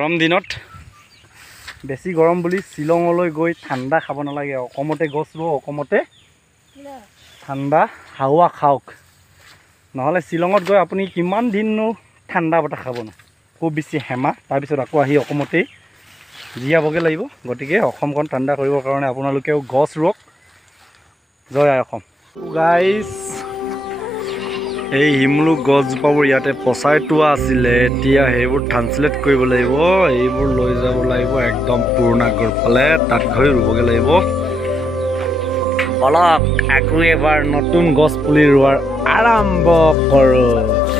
গৰম দিনত বেছি গৰম বুলি শ্বিলঙলৈ গৈ ঠাণ্ডা খাব নালাগে অসমতে গছ ৰুব অসমতে ঠাণ্ডা হাৱা খাওক নহ'লে শ্বিলঙত গৈ আপুনি কিমান দিননো ঠাণ্ডা বতাহ খাব ন খুব বেছি হেমা তাৰপিছত আকৌ আহি অসমতেই জীয়াবগৈ লাগিব গতিকে অসমখন ঠাণ্ডা কৰিবৰ কাৰণে আপোনালোকেও গছ ৰুওক জয় আই অসম গাইছ এই শিমলু গছজোপাবোৰ ইয়াতে পচাই তোৱা আছিলে এতিয়া সেইবোৰ ট্ৰান্সলেট কৰিব লাগিব এইবোৰ লৈ যাব লাগিব একদম পুৰণা ঘৰ ফালে তাত গৈ ৰুবগৈ লাগিব বলক আকৌ এবাৰ নতুন গছ পুলি ৰোৱাৰ আৰম্ভ কৰোঁ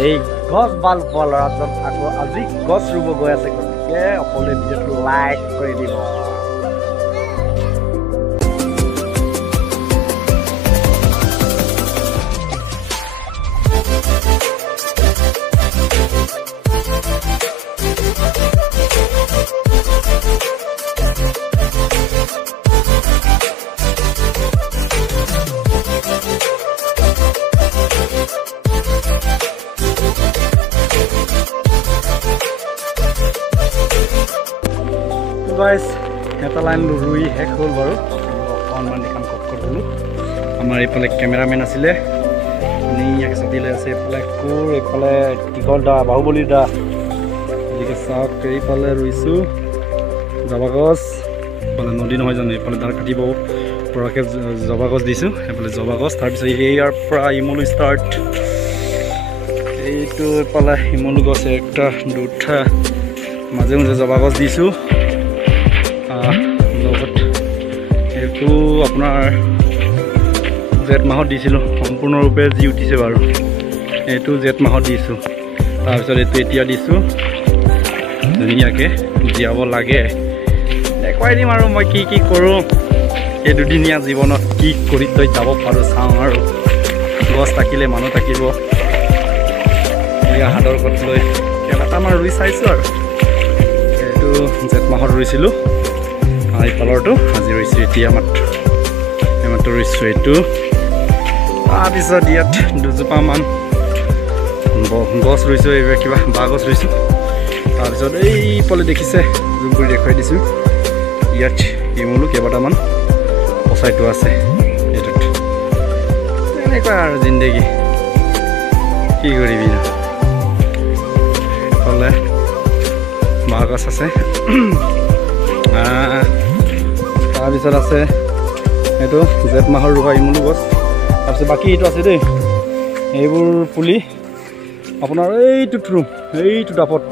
এই গছ ভাল পোৱা ল'ৰাজন আকৌ আজি গছ ৰুব গৈ আছে গতিকে সকলোৱে ভিডিঅ'টো লাইক কৰি দিব গাইছ এটা লাইন ৰুই শেষ হ'ল বাৰু অকণমান কাম কৰিলোঁ আমাৰ এইফালে কেমেৰামেন আছিলে ধুনীয়াকৈ চাটি লৈ আছে এইফালে কোৰ এইফালে দীঘল দা বাহুবলীৰ দা গতিকে চাওক এইফালে ৰুইছোঁ জবা গছ এইফালে নদী নহয় জানো এইফালে দাৰ কাটিব পৰাকৈ জবা গছ দিছোঁ এইফালে জবা গছ তাৰপিছত ইয়াৰ পৰা শিমলু ষ্টাৰ্ট এইটো এইফালে শিমলু গছ একটা দুটা মাজে মাজে জবা গছ দিছোঁ লগত এইটো আপোনাৰ জেঠ মাহত দিছিলোঁ সম্পূৰ্ণৰূপে জি উঠিছে বাৰু এইটো জেঠ মাহত দিছোঁ তাৰপিছত এইটো এতিয়া দিছোঁ ধুনীয়াকৈ জীয়াব লাগে দেখুৱাই দিম আৰু মই কি কৰোঁ এই দুদিনীয়া জীৱনত কি কৰি তই যাব পাৰোঁ চাওঁ আৰু গছ থাকিলে মানুহ থাকিব এয়া হাতৰ কত লৈ কেইবাটামান ৰুই চাইছোঁ আৰু এইটো জেঠ মাহত ৰুইছিলোঁ এইফালৰটো আজি ৰুইছোঁ এতিয়া মাত্ৰ ৰুইছোঁ এইটো তাৰপিছত ইয়াত দুজোপামান গছ ৰুইছোঁ এইবাৰ কিবা বাঁহ গছ ৰুইছোঁ তাৰপিছত এইফালে দেখিছে জুম কৰি দেখুৱাই দিছোঁ ইয়াত শিমলু কেইবাটামান পচাইটো আছে এইটোত এনেকুৱা আৰু জিন্দগী কি কৰিবি ন এইফালে বাঁহ গছ আছে তাৰপিছত আছে এইটো জেঠ মাহৰ ৰোৱা শিমলু গছ তাৰপিছত বাকী এইটো আছে দেই এইবোৰ পুলি আপোনাৰ এইটোত ৰুম এইটো টাপত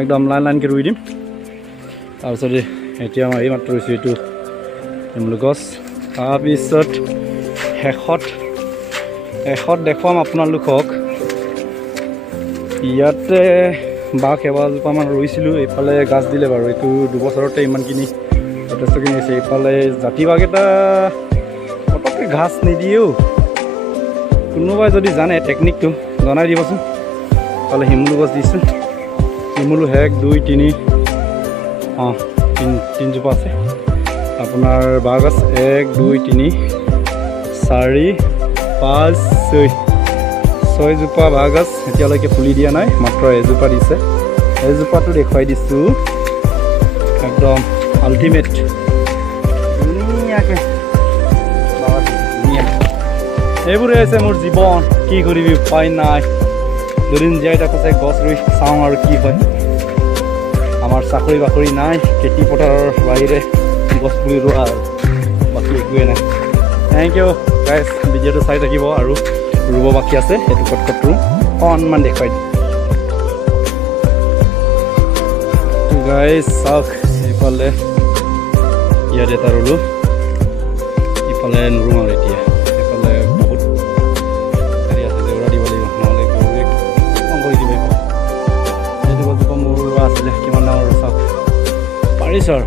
একদম লাইনকৈ ৰুই দিম তাৰপিছত এতিয়া মই এইমাত্ৰ ৰুইছোঁ এইটো শিমলু গছ তাৰপিছত শেষত দেখুৱাম আপোনালোকক ইয়াতে বাঁহ কেইবাজোপামান ৰুইছিলোঁ এইফালে গাছ দিলে বাৰু এইটো দুবছৰতে ইমানখিনি যথেষ্টখিনি হৈছে এইফালে জাতি বাঁহ এটা পটককৈ ঘাঁচ নিদিয়েও কোনোবাই যদি জানে টেকনিকটো জনাই দিবচোন এইফালে শিমলু গছ দিছোঁ শিমলু 1 2 3 তিনিজোপা আছে আপোনাৰ বাঁহ গছ 1 2 3 4 5 6জোপা বাঁহ গছ এতিয়ালৈকে ফুলি দিয়া নাই মাত্ৰ এজোপা দিছে এজোপাটো দেখুৱাই দিছোঁ একদম আল্টিমেট ধুনীয়াকৈ এইবোৰে হৈছে মোৰ জীৱন কি কৰিবি উপায় নাই দুদিন জীয়াই থাকোঁতে গছ ৰুই চাওঁ আৰু কি হয় আমাৰ চাকৰি বাকৰি নাই খেতি পথাৰৰ বাহিৰে গছ পুলি ৰোৱা আৰু বাকী একোৱেই নাই থেংক ইউ গাইজ ভিডিঅ'টো চাই থাকিব আৰু ৰুব বাকী আছে সেইটো কট ৰুম অকণমান দেখুৱাই দিম গাইজ চাওক এইফালে ইয়াত এটা ৰুলোঁ ইফালে নোৰোঁ আৰু এতিয়া এইফালে বহুত হেৰি আছে জেওৰা দিব লাগিব নহ'লে গৰুৱে কৰি দিব সেইটো গছজোপা মোৰ ৰোৱা আছিলে কিমান ডাঙৰ চাওক পাৰিছোঁ আৰু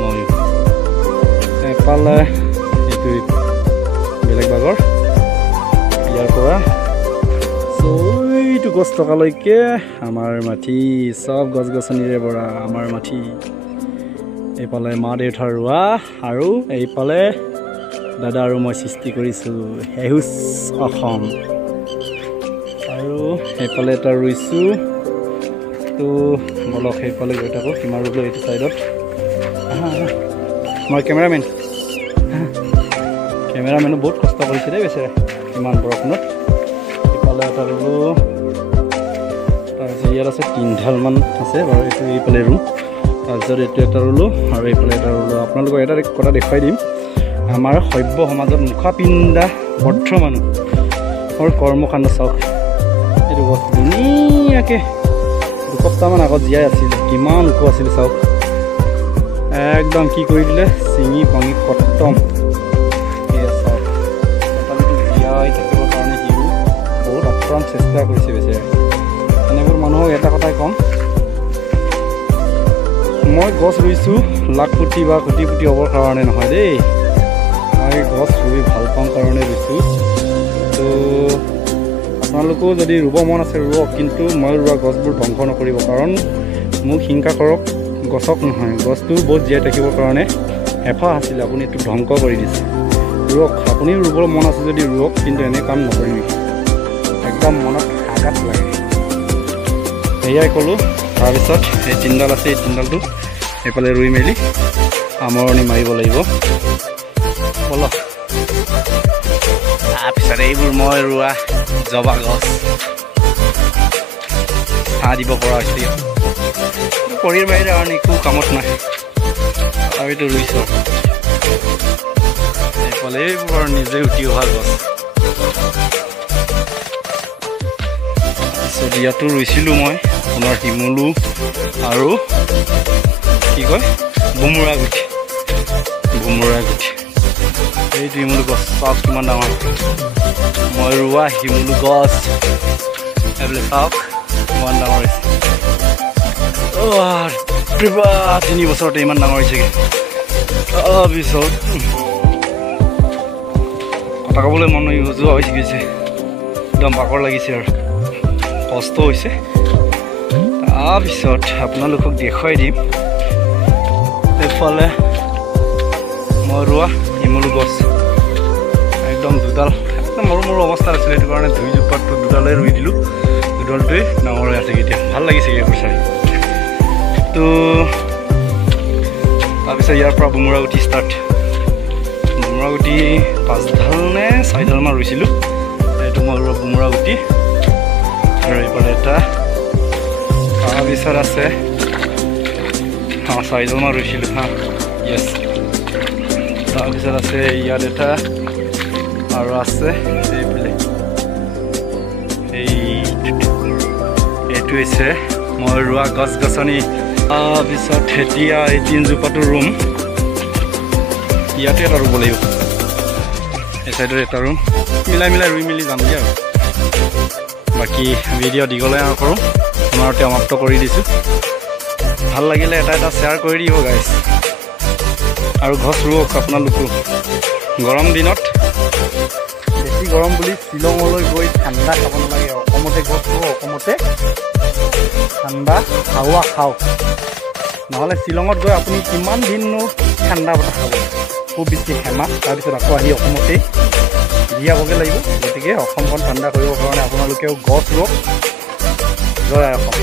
মই এফালে এইটো বেলেগ বাগৰ ইয়াৰ পৰা চৈটো গছ টকালৈকে আমাৰ মাটি চব গছ গছনিৰে ভৰা আমাৰ মাটি এইফালে মা দেউতাৰ ৰোৱা আৰু এইফালে দাদা আৰু মই সৃষ্টি কৰিছোঁ সেউজ অসম আৰু এইফালে এটা ৰুইছোঁ তো বলক সেইফালে গৈ থাকোঁ সীমা ৰোডলৈ এইটো ছাইডত মই কেমেৰামেনো বহুত কষ্ট কৰিছে দেই বেচেৰা ইমান বৰষুণত ইফালে এটা ৰুলোঁ তাৰপিছত ইয়াত আছে 3ঢালমান আছে বাৰু এইটো এইফালে ৰুম তাৰপিছত এইটো এটা ৰুলোঁ আৰু এইফালে এটা ৰুলোঁ আপোনালোকক এটা কথা দেখুৱাই দিম আমাৰ সভ্য সমাজত মুখা পিন্ধা বদ্ধ মানুহৰ কৰ্মকাণ্ড চাওক এইটো গছ ধুনীয়াকৈ দুসপ্তাহমান আগত জীয়াই আছিলে কিমান ওখ আছিলে চাওক একদম কি কৰি দিলে চিঙি ভাঙি খতম সেয়া চাওক তথাপিতো জীয়াই থাকিবৰ কাৰণে সিও বহুত আপ্ৰাণ চেষ্টা কৰিছে বেচেৰা এনেবোৰ মানুহক এটা কথাই ক'ম মই গছ ৰুইছোঁ লাখপতি বা কোটিপতি হ'বৰ কাৰণে নহয় দেই মই গছ ৰুই ভাল পাওঁ কাৰণে ৰুইছোঁ তো আপোনালোকেও যদি ৰুব মন আছে ৰুৱক কিন্তু মই ৰোৱা গছবোৰ ধ্বংস নকৰিব কাৰণ মোক হিংসা কৰক গছক নহয় গছটো বহুত জীয়াই থাকিবৰ কাৰণে হেঁপাহ আছিলে আপুনি এইটো ধ্বংস কৰি দিছে ৰুৱক আপুনিও ৰুবৰ মন আছে যদি ৰুৱক কিন্তু এনে কাম নকৰিবি একদম মনত আঘাত লাগে সেয়াই ক'লোঁ তাৰপিছত এই 3ডাল আছে এই 3ডালটো এইফালে ৰুই মেলি সামৰণি মাৰিব লাগিব বলক তাৰপিছত এইবোৰ মই ৰোৱা জবা গছ ছাঁ দিব পৰা হৈছে কৰিৰ বাহিৰে আৰু একো কামত নাই তথাপিতো ৰুইছোঁ এইফালে এইবোৰ নিজে উঠি অহা গছ তাৰপিছত ইয়াতো ৰুইছিলোঁ মই আপোনাৰ শিমলু আৰু কি কয় ভোমোৰা গুটি এইটো শিমলু গছ চাওক কিমান ডাঙৰ মই ৰোৱা শিমলু গছ এইফালে চাওক কিমান ডাঙৰ হৈছে 3 বছৰতে ইমান ডাঙৰ হৈছেগৈ তাৰপিছত কথা ক'বলৈ মন নোযোৱা হৈ গৈছে একদম ভাগৰ লাগিছে আৰু কষ্ট হৈছে তাৰপিছত আপোনালোকক দেখুৱাই দিম এইফালে মই ৰোৱা শিমলু গছ একদম দুডাল একদম মৰু অৱস্থাত আছিলে সেইটো কাৰণে দুইজোপাতটো দুডালে ৰুই দিলোঁ দুডালটোৱে ডাঙৰ হৈ আছে এতিয়া ভাল লাগিছে এইবোৰ চাই তো তাৰপিছত ইয়াৰ পৰা ভোমোৰা গুটি ষ্টাৰ্ট ভোমোৰা গুটি 5ডাল নে 4ডালমান ৰুইছিলোঁ এইটো মই ৰোৱা ভোমোৰা গুটি আৰু এইফালে এটা তাৰপিছত আছে 4ডালমান ৰুইছিলোঁ য়েছ তাৰপিছত আছে ইয়াত এটা আৰু আছে এইফালে এইটো হৈছে মই ৰোৱা গছ গছনি তাৰপিছত এতিয়া এই 3জোপাটো ৰুম ইয়াতে এটা ৰুব লাগিব এই চাইডৰ এটা ৰুম মিলাই ৰুই মেলি যামগৈ আৰু বাকী ভিডিঅ' দীঘলে নকৰোঁ তোমাৰতে সমাপ্ত কৰি দিছোঁ ভাল লাগিলে এটা শ্বেয়াৰ কৰি দিব গাইজ আৰু গছ ৰুৱক আপোনালোকো গৰম দিনত বেছি গৰম বুলি শ্বিলঙলৈ গৈ ঠাণ্ডা খাব নালাগে অসমতে গছ ৰুৱ অসমতে ঠাণ্ডা হাৱা খাওক নহ'লে শ্বিলঙত গৈ আপুনি কিমান দিননো ঠাণ্ডা বতাহ খাব খুব বেছি হেমাহ তাৰপিছত আকৌ আহি অসমতেই জীয়াবগৈ লাগিব গতিকে অসমখন ঠাণ্ডা কৰিবৰ কাৰণে আপোনালোকেও গছ ৰুৱক জয় অসম